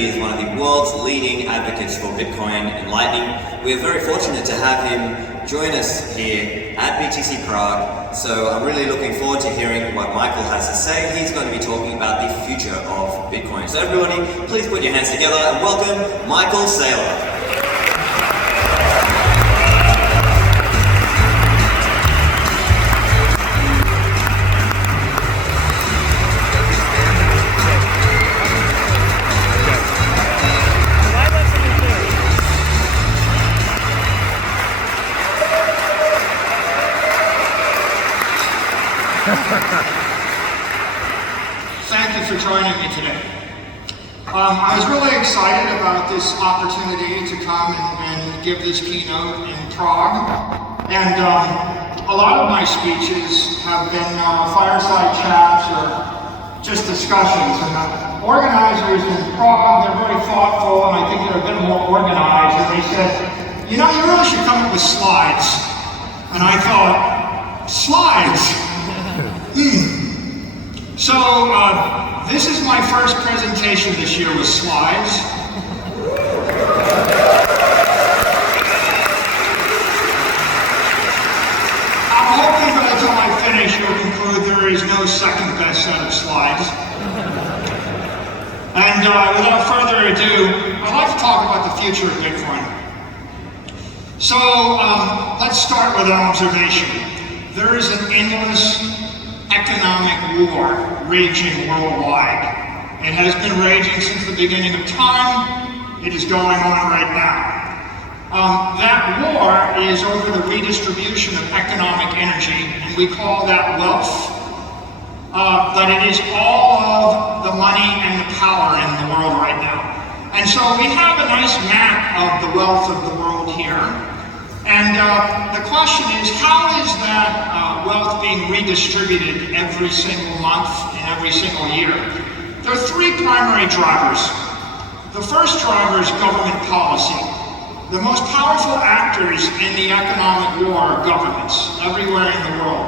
he is one of the world's leading advocates for Bitcoin and Lightning. We are very fortunate to have him join us here at BTC Prague. So I'm really looking forward to hearing what Michael has to say. He's going to be talking about the future of Bitcoin. So everybody, please put your hands together and welcome Michael Saylor. Thank you for joining me today. I was really excited about this opportunity to come and give this keynote in Prague. And a lot of my speeches have been fireside chats or just discussions. And the organizers in Prague, they're very thoughtful, and I think they're a bit more organized. And they said, you know, you really should come up with slides. And I thought, slides? So, this is my first presentation this year with slides. I'm hoping by the time I finish, you'll conclude there is no second best set of slides. And without further ado, I'd like to talk about the future of Bitcoin. So, let's start with an observation. There is an endless economic war raging worldwide. It has been raging since the beginning of time. It is going on right now. That war is over the redistribution of economic energy, and we call that wealth. But it is all of the money and the power in the world right now. And so we have a nice map of the wealth of the world here. And the question is, how is that wealth being redistributed every single month and every single year? There are three primary drivers. The first driver is government policy. The most powerful actors in the economic war are governments everywhere in the world.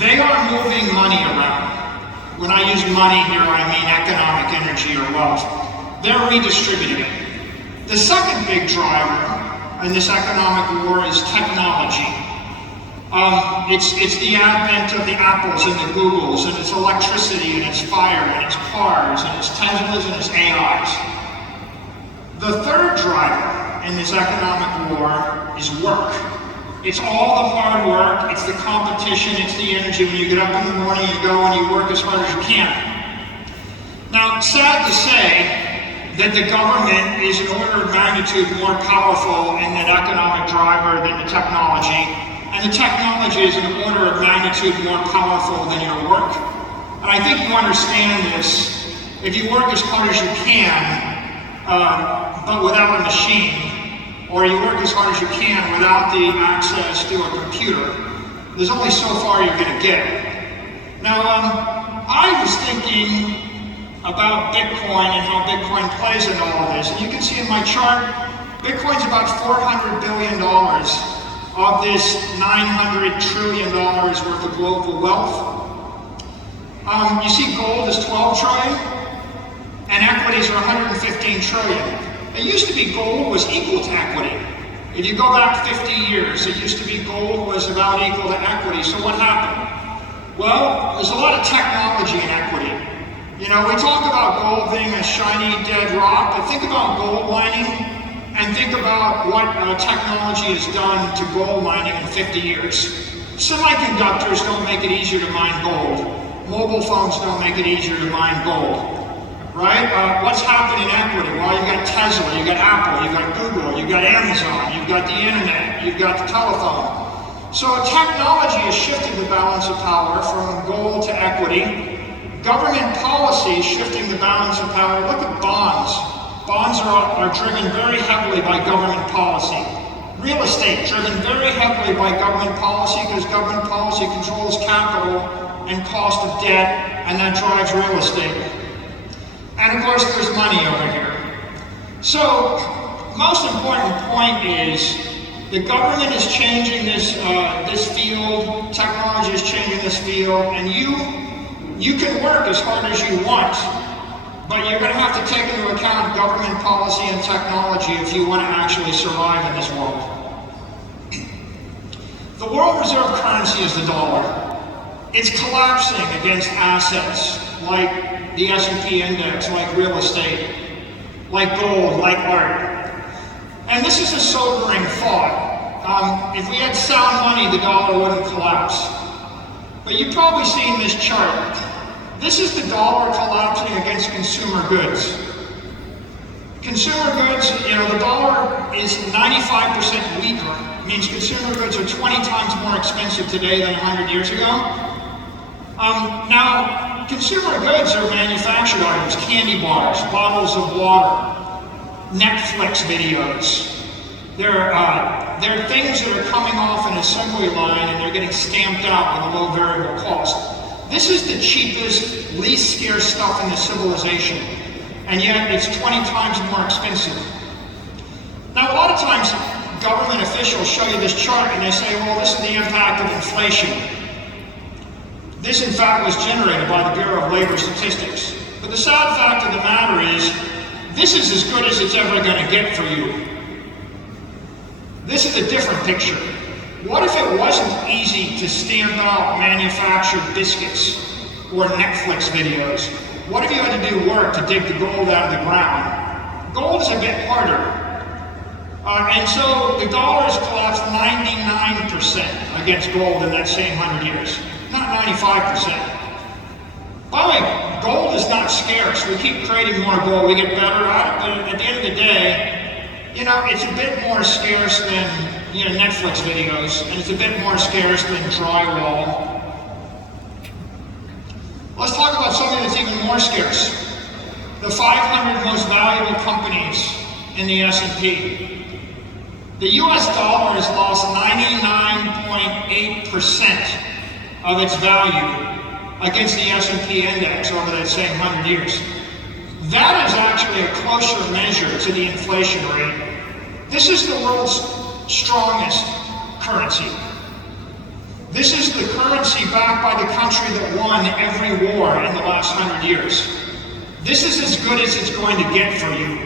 They are moving money around. When I use money here, I mean economic energy or wealth. They're redistributing it. The second big driver in this economic war is technology. It's the advent of the Apples and the Googles, and it's electricity, and it's fire, and it's cars, and it's Teslas, and it's AIs. The third driver in this economic war is work. It's all the hard work, it's the competition, it's the energy. When you get up in the morning, you go and you work as hard as you can. Now, sad to say, that the government is an order of magnitude more powerful in that economic driver than the technology, and the technology is an order of magnitude more powerful than your work. And I think you understand this. If you work as hard as you can, but without a machine, or you work as hard as you can without the access to a computer, there's only so far you're going to get. Now, I was thinking about Bitcoin and how Bitcoin plays in all of this. And you can see in my chart, Bitcoin's about $400 billion of this $900 trillion worth of global wealth. You see gold is 12 trillion, and equities are 115 trillion. It used to be gold was equal to equity. If you go back 50 years, it used to be gold was about equal to equity. So what happened? Well, there's a lot of technology in equity. You know, we talk about gold being a shiny, dead rock, but think about gold mining and think about what technology has done to gold mining in 50 years. Semiconductors don't make it easier to mine gold. Mobile phones don't make it easier to mine gold, right? What's happened in equity? Well, you've got Tesla, you've got Apple, you've got Google, you've got Amazon, you've got the internet, you've got the telephone. So technology has shifted the balance of power from gold to equity. Government policy is shifting the balance of power. Look at bonds. Bonds are driven very heavily by government policy. Real estate driven very heavily by government policy because government policy controls capital and cost of debt, and that drives real estate. And of course, there's money over here. So, most important point is the government is changing this field, technology is changing this field, and you can work as hard as you want, but you're going to have to take into account government policy and technology if you want to actually survive in this world. The world reserve currency is the dollar. It's collapsing against assets like the S&P index, like real estate, like gold, like art. And this is a sobering thought. If we had sound money, the dollar wouldn't collapse. But you've probably seen this chart. This is the dollar collapsing against consumer goods. Consumer goods, the dollar is 95% weaker. It means consumer goods are 20 times more expensive today than 100 years ago. Now, consumer goods are manufactured items, candy bars, bottles of water, Netflix videos. They're things that are coming off an assembly line and they're getting stamped out with a low variable cost. This is the cheapest, least scarce stuff in the civilization, and yet it's 20 times more expensive. Now, a lot of times, government officials show you this chart and they say, well, this is the impact of inflation. This, in fact, was generated by the Bureau of Labor Statistics. But the sad fact of the matter is, this is as good as it's ever going to get for you. This is a different picture. What if it wasn't easy to stamp out manufactured biscuits or Netflix videos? What if you had to do work to dig the gold out of the ground? Gold is a bit harder. And so the dollar has collapsed 99% against gold in that same 100 years. Not 95%. By the way, gold is not scarce. We keep creating more gold, we get better at it, but at the end of the day, it's a bit more scarce than Netflix videos, and it's a bit more scarce than drywall. Let's talk about something that's even more scarce. The 500 most valuable companies in the S&P. The US dollar has lost 99.8% of its value against the S&P index over that same 100 years. That is actually a closer measure to the inflation rate. This is the world's strongest currency. This is the currency backed by the country that won every war in the last 100 years. This is as good as it's going to get for you.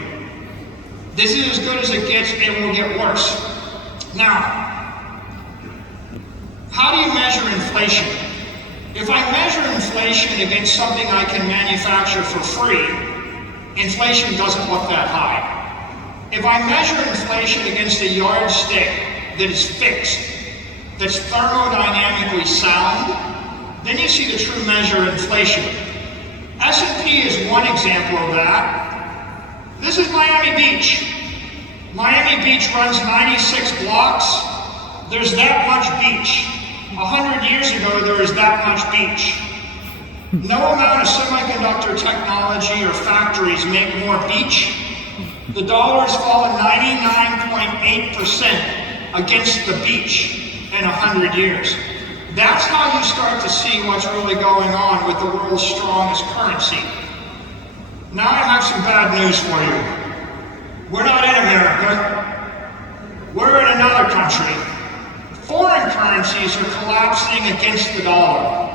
This is as good as it gets, and it will get worse. Now, how do you measure inflation? If I measure inflation against something I can manufacture for free, inflation doesn't look that high. If I measure inflation against a yardstick that is fixed, that's thermodynamically sound, then you see the true measure of inflation. S&P is one example of that. This is Miami Beach. Miami Beach runs 96 blocks. There's that much beach. 100 years ago, there was that much beach. No amount of semiconductor technology or factories make more beach. The dollar has fallen 99.8% against the beach in 100 years. That's how you start to see what's really going on with the world's strongest currency. Now I have some bad news for you. We're not in America. We're in another country. Foreign currencies are collapsing against the dollar.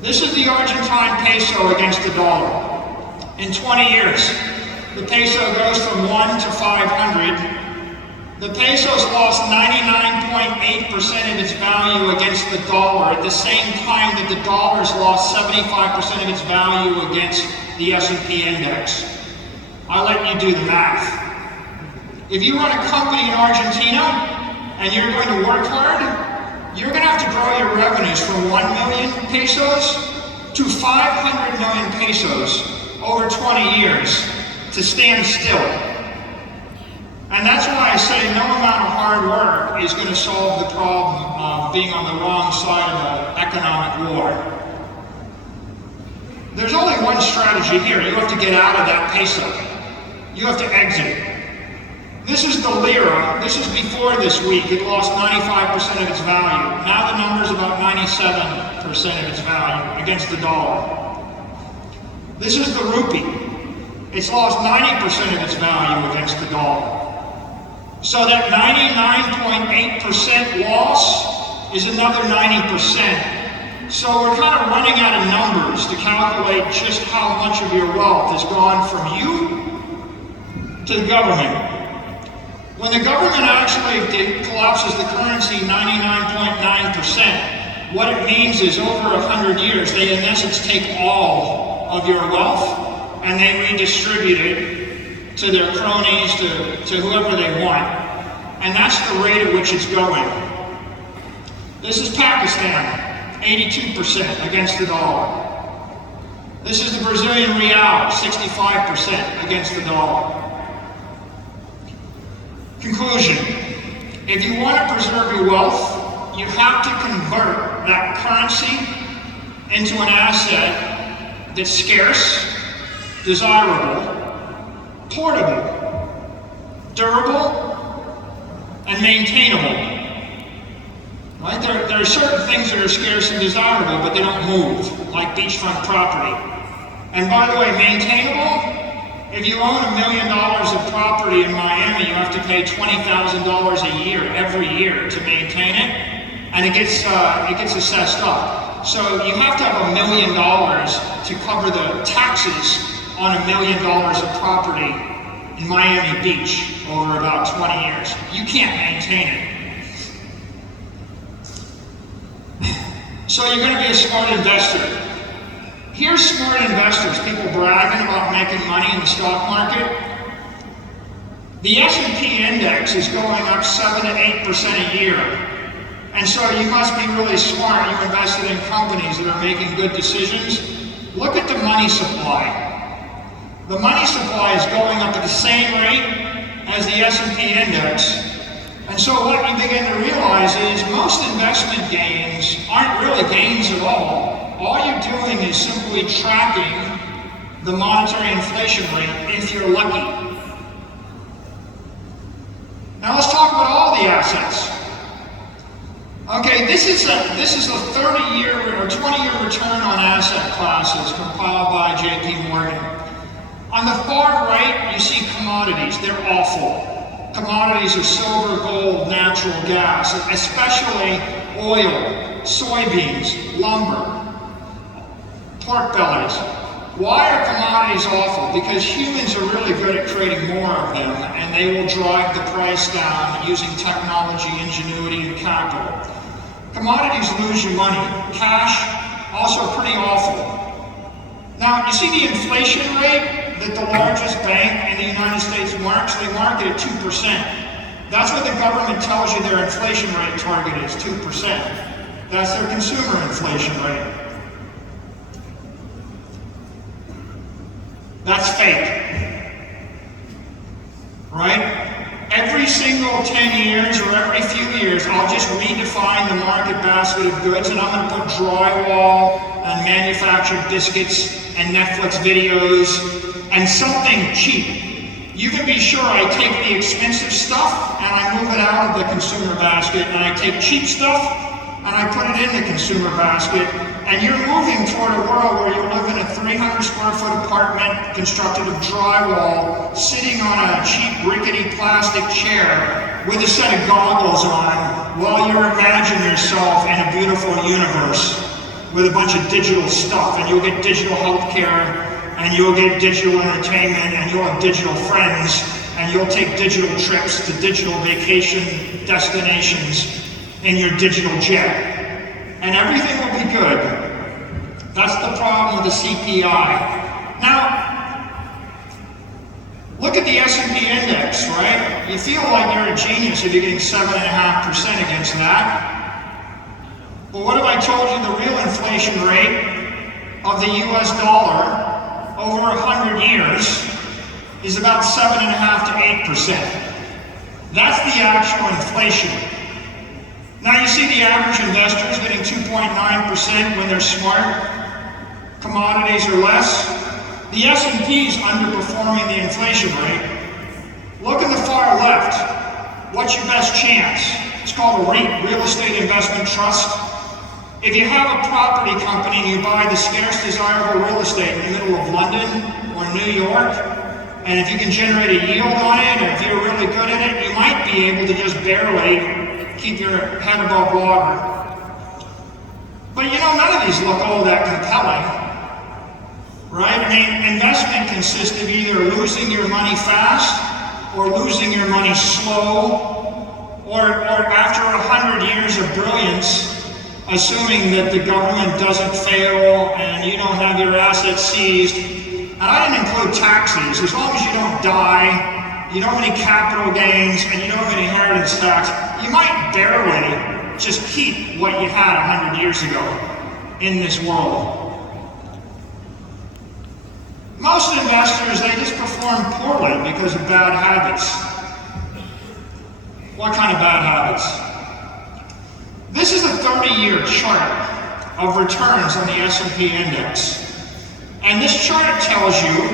This is the Argentine peso against the dollar. In 20 years, the peso goes from 1 to 500. The peso's lost 99.8% of its value against the dollar at the same time that the dollar's lost 75% of its value against the S&P index. I'll let you do the math. If you run a company in Argentina and you're going to work hard, you're going to have to grow your revenues from 1 million pesos to 500 million pesos over 20 years to stand still. And that's why I say no amount of hard work is going to solve the problem of being on the wrong side of an economic war. There's only one strategy here. You have to get out of that peso. You have to exit. This is the lira. This is before this week. It lost 95% of its value. Now the number's about 97% of its value against the dollar. This is the rupee. It's lost 90% of its value against the dollar. So that 99.8% loss is another 90%. So we're kind of running out of numbers to calculate just how much of your wealth has gone from you to the government. When the government actually collapses the currency 99.9%, what it means is over 100 years, they in essence take all of your wealth and they redistribute it to their cronies, to whoever they want. And that's the rate at which it's going. This is Pakistan, 82% against the dollar. This is the Brazilian real, 65% against the dollar. Conclusion, if you want to preserve your wealth, you have to convert that currency into an asset that's scarce, desirable, portable, durable, and maintainable. Right? There are certain things that are scarce and desirable, but they don't move, like beachfront property. And by the way, maintainable, if you own $1 million of property in Miami, you have to pay $20,000 a year, every year, to maintain it, and it gets assessed up. So you have to have $1 million to cover the taxes on $1 million of property in Miami Beach over about 20 years. You can't maintain it. So you're going to be a smart investor. Here's smart investors, people bragging about making money in the stock market. The S&P index is going up 7 to 8% a year. And so you must be really smart. You invested in companies that are making good decisions. Look at the money supply. The money supply is going up at the same rate as the S&P index. And so what you begin to realize is most investment gains aren't really gains at all. All you're doing is simply tracking the monetary inflation rate if you're lucky. Now let's talk about all the assets. Okay, this is a 30-year or 20-year return on asset classes compiled by JP Morgan. On the far right, you see commodities. They're awful. Commodities are silver, gold, natural gas, especially oil, soybeans, lumber, pork bellies. Why are commodities awful? Because humans are really good at creating more of them, and they will drive the price down using technology, ingenuity, and capital. Commodities lose you money. Cash, also pretty awful. Now, you see the inflation rate that the largest bank in the United States marks? They mark it at 2%. That's what the government tells you their inflation rate target is, 2%. That's their consumer inflation rate. That's fake, right? Every single 10 years or every few years, I'll just redefine the market basket of goods, and I'm going to put drywall and manufactured biscuits and Netflix videos and something cheap. You can be sure I take the expensive stuff and I move it out of the consumer basket, and I take cheap stuff and I put it in the consumer basket. And you're moving toward a world where you live in a 300 square foot apartment constructed of drywall, sitting on a cheap rickety plastic chair with a set of goggles on while you imagine yourself in a beautiful universe with a bunch of digital stuff, and you'll get digital healthcare, and you'll get digital entertainment, and you'll have digital friends, and you'll take digital trips to digital vacation destinations in your digital jet. And everything will be good. That's the problem with the CPI. Now, look at the S&P index, right? You feel like you're a genius if you're getting 7.5% against that. But what if I told you the real inflation rate of the US dollar over 100 years is about 7.5 to 8%. That's the actual inflation. Now you see the average investor is getting 2.9% when they're smart. Commodities are less. The S&P is underperforming the inflation rate. Look in the far left. What's your best chance? It's called a REIT, Real Estate Investment Trust. If you have a property company and you buy the scarce, desirable real estate in the middle of London or New York, and if you can generate a yield on it, or if you're really good at it, you might be able to just barely keep your head above water. But you know, none of these look all that compelling, right? I mean, investment consists of either losing your money fast or losing your money slow, or after 100 years of brilliance, assuming that the government doesn't fail and you don't have your assets seized. And I didn't include taxes. As long as you don't die, you don't have any capital gains, and you don't have any inheritance tax, you might barely just keep what you had 100 years ago in this world. Most investors, they just perform poorly because of bad habits. What kind of bad habits? This is a 30-year chart of returns on the S&P index. And this chart tells you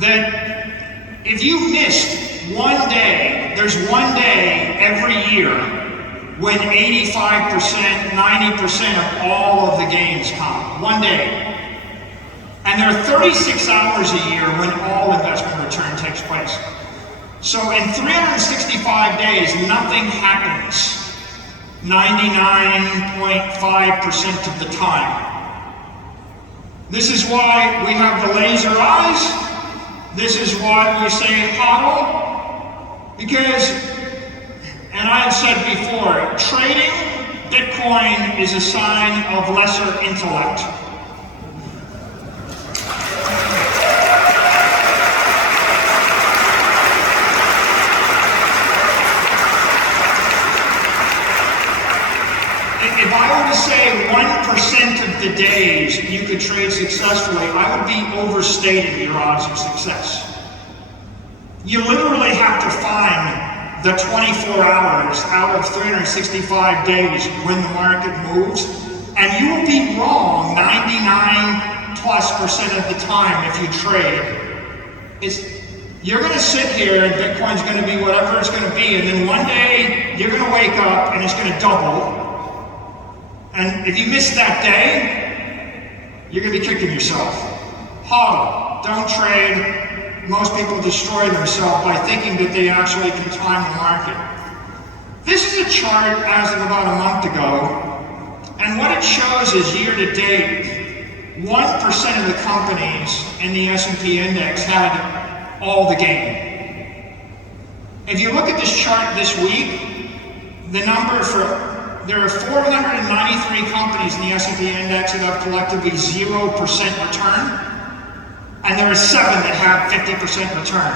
that if you missed one day, there's one day every year when 85%, 90% of all of the gains come. One day. And there are 36 hours a year when all investment return takes place. So in 365 days, nothing happens 99.5% of the time. This is why we have the laser eyes. This is why we say HODL. Because, and I have said before, trading Bitcoin is a sign of lesser intellect. If I were to say 1% of the days you could trade successfully, I would be overstating your odds of success. You literally have to find the 24 hours out of 365 days when the market moves, and you will be wrong 99+% of the time if you trade. You're going to sit here and Bitcoin's going to be whatever it's going to be, and then one day you're going to wake up and it's going to double. And if you miss that day, you're going to be kicking yourself. HODL, don't trade. Most people destroy themselves by thinking that they actually can time the market. This is a chart as of about a month ago, and what it shows is year to date, 1% of the companies in the S&P index had all the gain. If you look at this chart this week, the number there are 493 companies in the S&P index that have collectively 0% return, and there are 7 that have 50% return.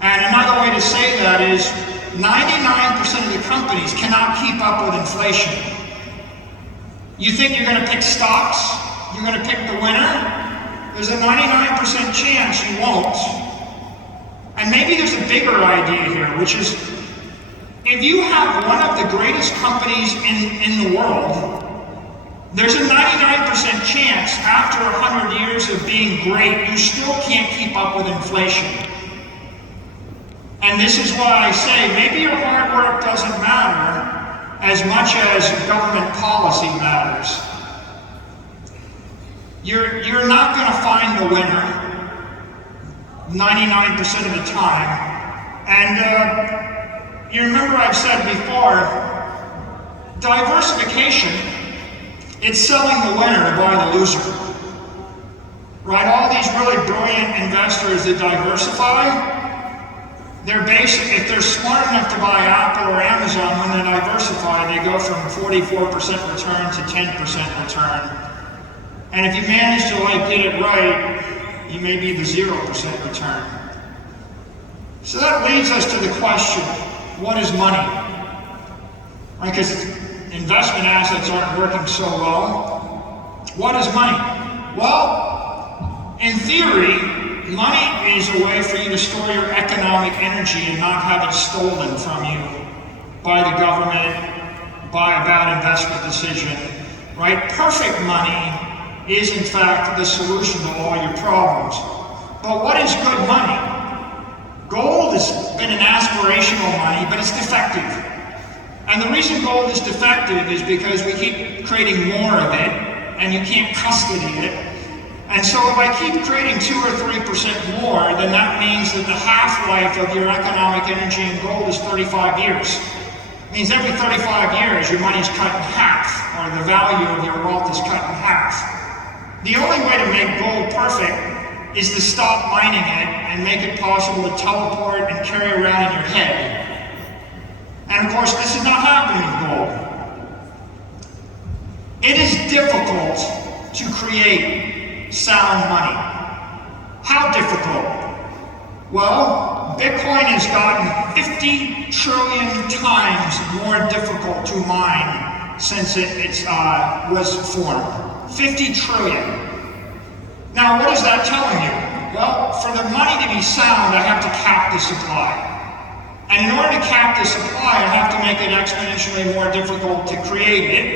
And another way to say that is 99% of the companies cannot keep up with inflation. You think you're going to pick stocks? You're going to pick the winner? There's a 99% chance you won't. And maybe there's a bigger idea here, which is if you have one of the greatest companies in the world, there's a 99% chance after 100 years of being great, you still can't keep up with inflation. And this is why I say maybe your hard work doesn't matter as much as government policy matters. You're not going to find the winner 99% of the time. And you remember I've said before, diversification, it's selling the winner to buy the loser. Right? All these really brilliant investors that diversify, if they're smart enough to buy Apple or Amazon, when they diversify, they go from 44% return to 10% return. And if you manage to get it right, you may be the 0% return. So that leads us to the question, what is money? Right, because investment assets aren't working so well. What is money? Well, in theory, money is a way for you to store your economic energy and not have it stolen from you by the government, by a bad investment decision, right? Perfect money is in fact the solution to all your problems. But what is good money? Gold has been an aspirational money, but it's defective. And the reason gold is defective is because we keep creating more of it, and you can't custody it. And so if I keep creating 2 or 3% more, then that means that the half-life of your economic energy in gold is 35 years. It means every 35 years your money is cut in half, or the value of your wealth is cut in half. The only way to make gold perfect is to stop mining it and make it possible to teleport and carry around in your head. And of course, this is not happening with gold. It is difficult to create sound money. How difficult? Well, Bitcoin has gotten 50 trillion times more difficult to mine since it was formed. 50 trillion. Now, what is that telling you? Well, for the money to be sound, I have to cap the supply. And in order to cap the supply, I have to make it exponentially more difficult to create it.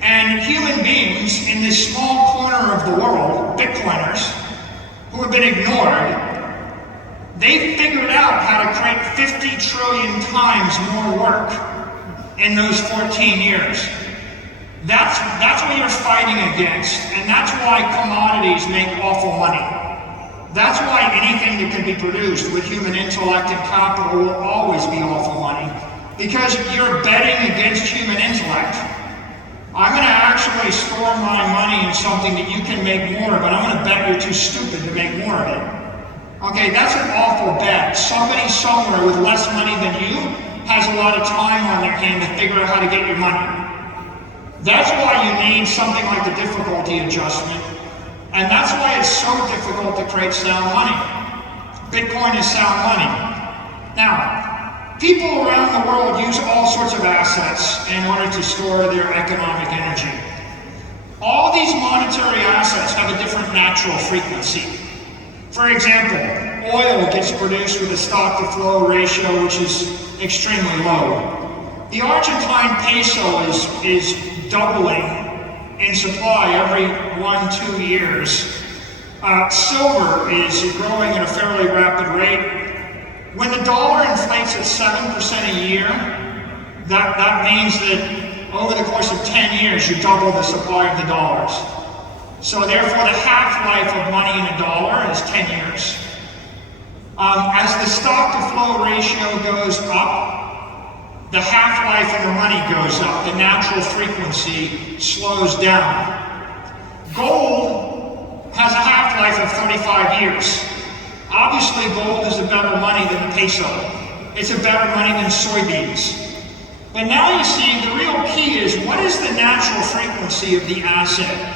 And human beings in this small corner of the world, Bitcoiners, who have been ignored, they figured out how to create 50 trillion times more work in those 14 years. That's what you're fighting against, and that's why commodities make awful money. That's why anything that can be produced with human intellect and capital will always be awful money, because you're betting against human intellect. I'm going to actually store my money in something that you can make more of, and I'm going to bet you're too stupid to make more of it. Okay, that's an awful bet. Somebody somewhere with less money than you has a lot of time on their hand to figure out how to get your money. That's why you need something like the difficulty adjustment, and that's why it's so difficult to create sound money. Bitcoin is sound money. Now, people around the world use all sorts of assets in order to store their economic energy. All these monetary assets have a different natural frequency. For example, oil gets produced with a stock-to-flow ratio which is extremely low. The Argentine peso is doubling in supply every 1-2 years. Silver is growing at a fairly rapid rate. When the dollar inflates at 7% a year, that means that over the course of 10 years, you double the supply of the dollars. So therefore, the half-life of money in a dollar is 10 years. As the stock-to-flow ratio goes up, the half-life of the money goes up. The natural frequency slows down. Gold has a half-life of 35 years. Obviously, gold is a better money than the peso. It's a better money than soybeans. But now you see, the real key is, what is the natural frequency of the asset?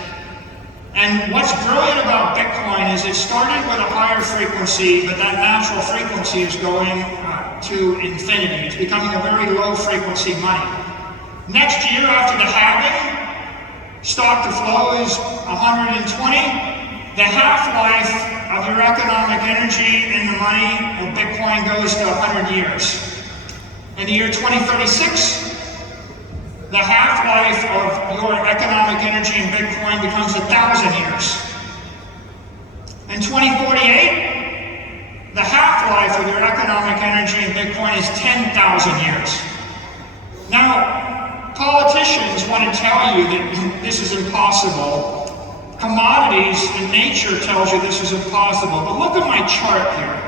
And what's brilliant about Bitcoin is it started with a higher frequency, but that natural frequency is going to infinity. It's becoming a very low frequency money. Next year, after the halving, stock to flow is 120. The half-life of your economic energy in the money of Bitcoin goes to 100 years. In the year 2036, the half-life of your economic energy in Bitcoin becomes 1,000 years. In 2048, the half-life of your economic energy in Bitcoin is 10,000 years. Now, politicians want to tell you that this is impossible. Commodities and nature tells you this is impossible. But look at my chart here.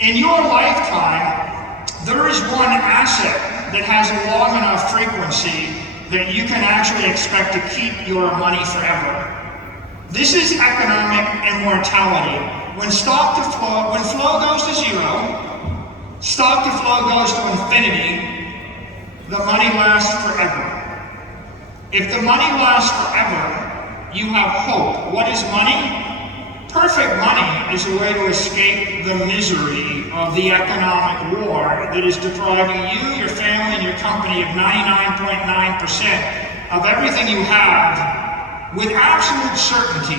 In your lifetime, there is one asset that has a long enough frequency that you can actually expect to keep your money forever. This is economic immortality. When flow goes to zero, stock to flow goes to infinity, the money lasts forever. If the money lasts forever, you have hope. What is money? Perfect money is a way to escape the misery of the economic war that is depriving you, your family, and your company of 99.9% of everything you have with absolute certainty.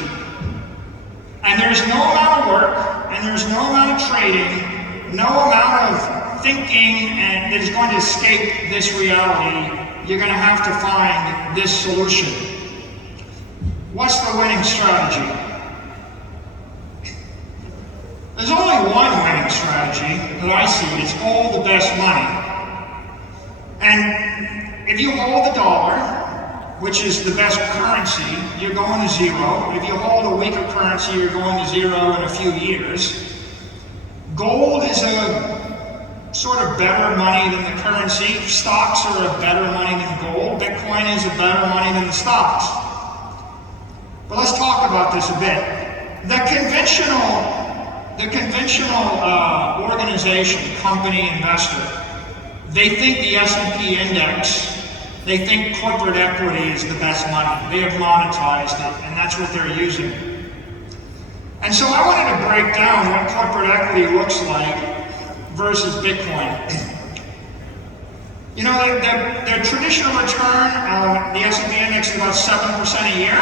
And there's no amount of work, and there's no amount of trading, no amount of thinking that is going to escape this reality. You're going to have to find this solution. What's the winning strategy? There's only one winning strategy that I see. It's hold the best money. And if you hold the dollar, which is the best currency, you're going to zero. If you hold a weaker currency, you're going to zero in a few years. Gold is a sort of better money than the currency. Stocks are a better money than gold. Bitcoin is a better money than the stocks. But let's talk about this a bit. The conventional organization, company, investor, they think the S&P index, they think corporate equity is the best money. They have monetized it, and that's what they're using. And so I wanted to break down what corporate equity looks like versus Bitcoin. You know, their traditional return, the S&P index is about 7% a year.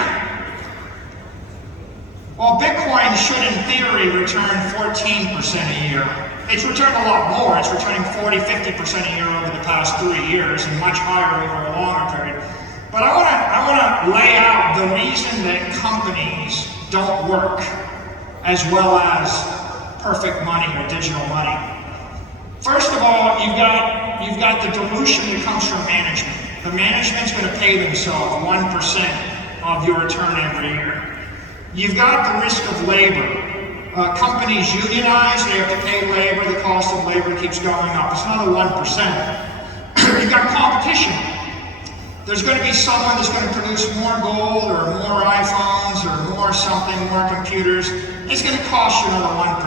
Well, Bitcoin should, in theory, return 14% a year. It's returned a lot more. It's returning 40-50% a year over the past 3 years, and much higher over a longer period. But I want to lay out the reason that companies don't work as well as perfect money or digital money. First of all, you've got the dilution that comes from management. The management's going to pay themselves 1% of your return every year. You've got the risk of labor. Companies unionize, they have to pay labor, the cost of labor keeps going up. It's another 1%. You've got competition. There's going to be someone that's going to produce more gold or more iPhones or more something, more computers. It's going to cost you another 1%.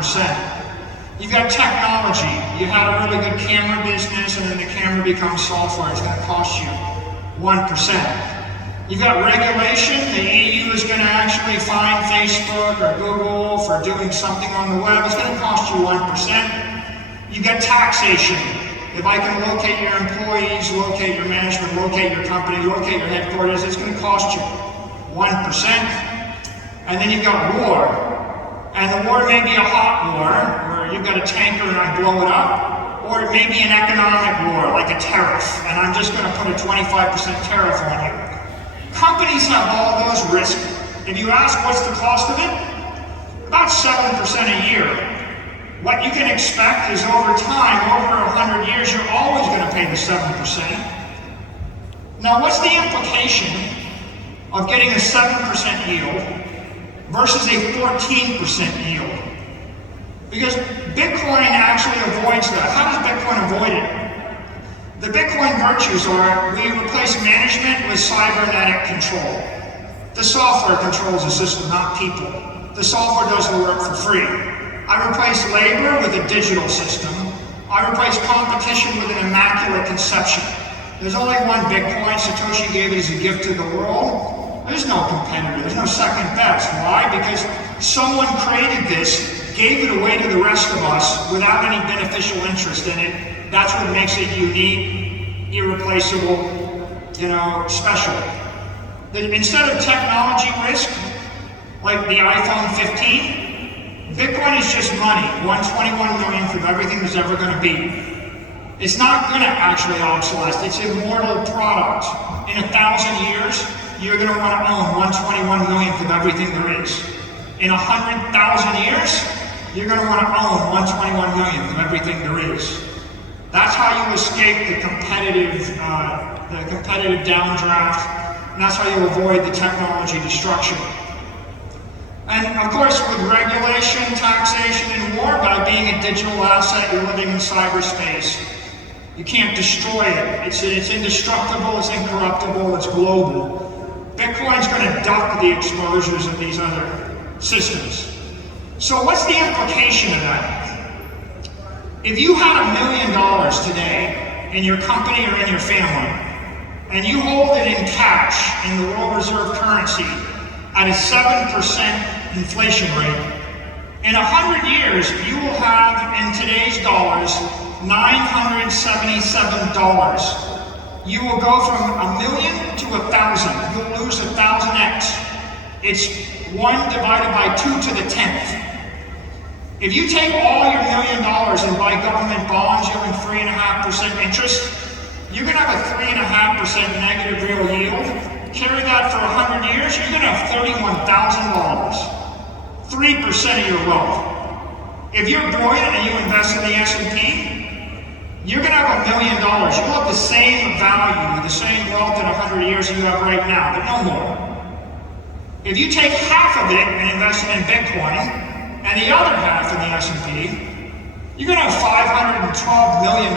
You've got technology. You had a really good camera business and then the camera becomes software. It's going to cost you 1%. You've got regulation. The EU is going to actually fine Facebook or Google for doing something on the web. It's going to cost you 1%. You've got taxation. If I can locate your employees, locate your management, locate your company, locate your headquarters, it's going to cost you 1%. And then you've got war. And the war may be a hot war, where you've got a tanker and I blow it up, or it may be an economic war, like a tariff, and I'm just going to put a 25% tariff on you. Companies have all those risks. If you ask what's the cost of it, about 7% a year. What you can expect is over time, over 100 years, you're always going to pay the 7%. Now, what's the implication of getting a 7% yield versus a 14% yield? Because Bitcoin actually avoids that. How does Bitcoin avoid it? The Bitcoin virtues are, we replace management with cybernetic control. The software controls the system, not people. The software does the work for free. I replace labor with a digital system. I replace competition with an immaculate conception. There's only one Bitcoin. Satoshi gave it as a gift to the world. There's no competitor. There's no second best. Why? Because someone created this, gave it away to the rest of us without any beneficial interest in it. That's what makes it unique, irreplaceable, special. Instead of technology risk, like the iPhone 15, Bitcoin is just money, 1/21 millionth of everything there's ever going to be. It's not going to actually obsolesce. It's an immortal product. In 1,000 years, you're going to want to own 1/21 millionth of everything there is. In 100,000 years, you're going to want to own 1/21 millionth of everything there is. That's how you escape the competitive downdraft, and that's how you avoid the technology destruction. And of course, with regulation, taxation, and war, by being a digital asset, you're living in cyberspace. You can't destroy it. It's indestructible, it's incorruptible, it's global. Bitcoin's going to duck the exposures of these other systems. So what's the implication of that? If you had $1 million today in your company or in your family, and you hold it in cash in the world reserve currency at a 7% inflation rate, in 100 years, you will have, in today's dollars, $977. You will go from $1 million to 1,000. You'll lose 1,000x. It's 1 divided by 2 to the 10th. If you take all your $1 million and buy government bonds yielding 3.5% interest, you're going to have a 3.5% negative real yield. Carry that for 100 years, you're going to have $31,000. 3% of your wealth. If you're brilliant and you invest in the S&P, you're going to have $1 million. You'll have the same value, the same wealth in 100 years that you have right now, but no more. If you take half of it and invest it in Bitcoin, and the other half in the S&P, you're going to have $512 million.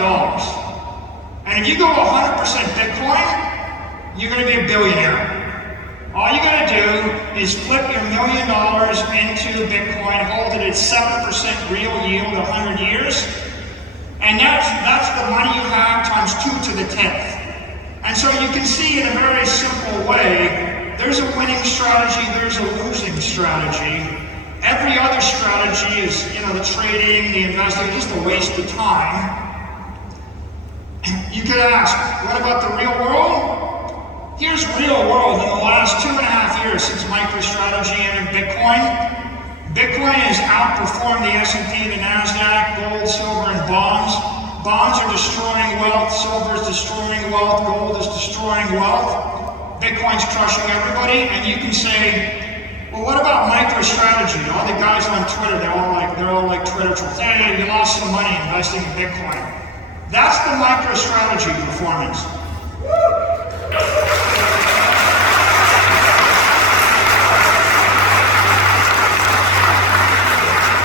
And if you go 100% Bitcoin, you're going to be a billionaire. All you gotta do is flip your $1 million into Bitcoin, hold it at 7% real yield 100 years, and that's the money you have times 2 to the 10th. And so you can see in a very simple way, there's a winning strategy, there's a losing strategy. Every other strategy is, the trading, the investing, just a waste of time. You could ask, what about the real world? Here's real world in the last 2.5 years since Microstrategy entered Bitcoin. Bitcoin has outperformed the S&P, the NASDAQ, gold, silver, and bonds. Bonds are destroying wealth, silver is destroying wealth, gold is destroying wealth. Bitcoin's crushing everybody, and you can say, well, what about MicroStrategy? All the guys on Twitter, they're all like Twitter trolls. Hey, you lost some money investing in Bitcoin. That's the MicroStrategy performance.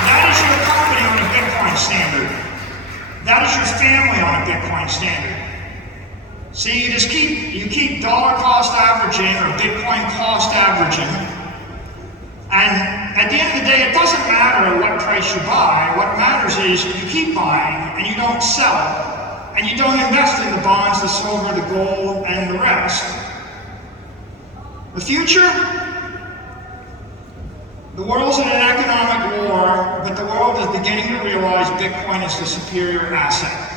That is your company on a Bitcoin standard. That is your family on a Bitcoin standard. See, you keep dollar cost averaging or Bitcoin cost averaging. And at the end of the day, it doesn't matter what price you buy. What matters is you keep buying and you don't sell. And you don't invest in the bonds, the silver, the gold, and the rest. The future? The world's in an economic war, but the world is beginning to realize Bitcoin is the superior asset.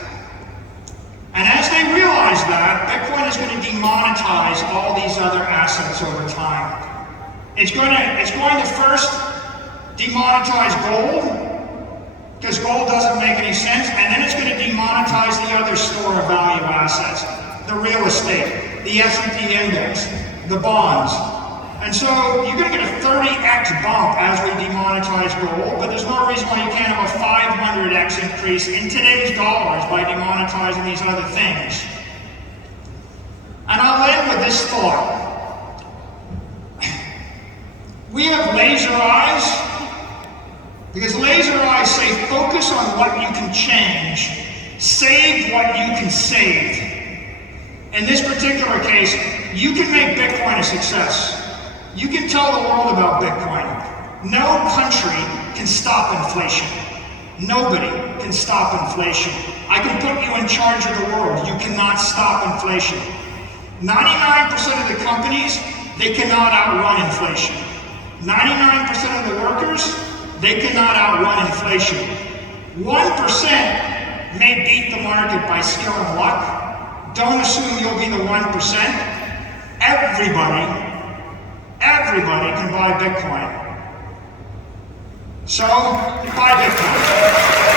And as they realize that, Bitcoin is going to demonetize all these other assets over time. It's going to first demonetize gold, because gold doesn't make any sense, and then it's going to demonetize the other store of value assets, the real estate, the S&P index, the bonds. And so you're going to get a 30x bump as we demonetize gold, but there's no reason why you can't have a 500x increase in today's dollars by demonetizing these other things. And I'll end with this thought. We have laser eyes, because laser eyes say focus on what you can change, save what you can save. In this particular case, you can make Bitcoin a success. You can tell the world about Bitcoin. No country can stop inflation. Nobody can stop inflation. I can put you in charge of the world. You cannot stop inflation. 99% of the companies, they cannot outrun inflation. 99% of the workers, they cannot outrun inflation. 1% may beat the market by skill and luck. Don't assume you'll be the 1%. Everybody can buy Bitcoin. So, buy Bitcoin.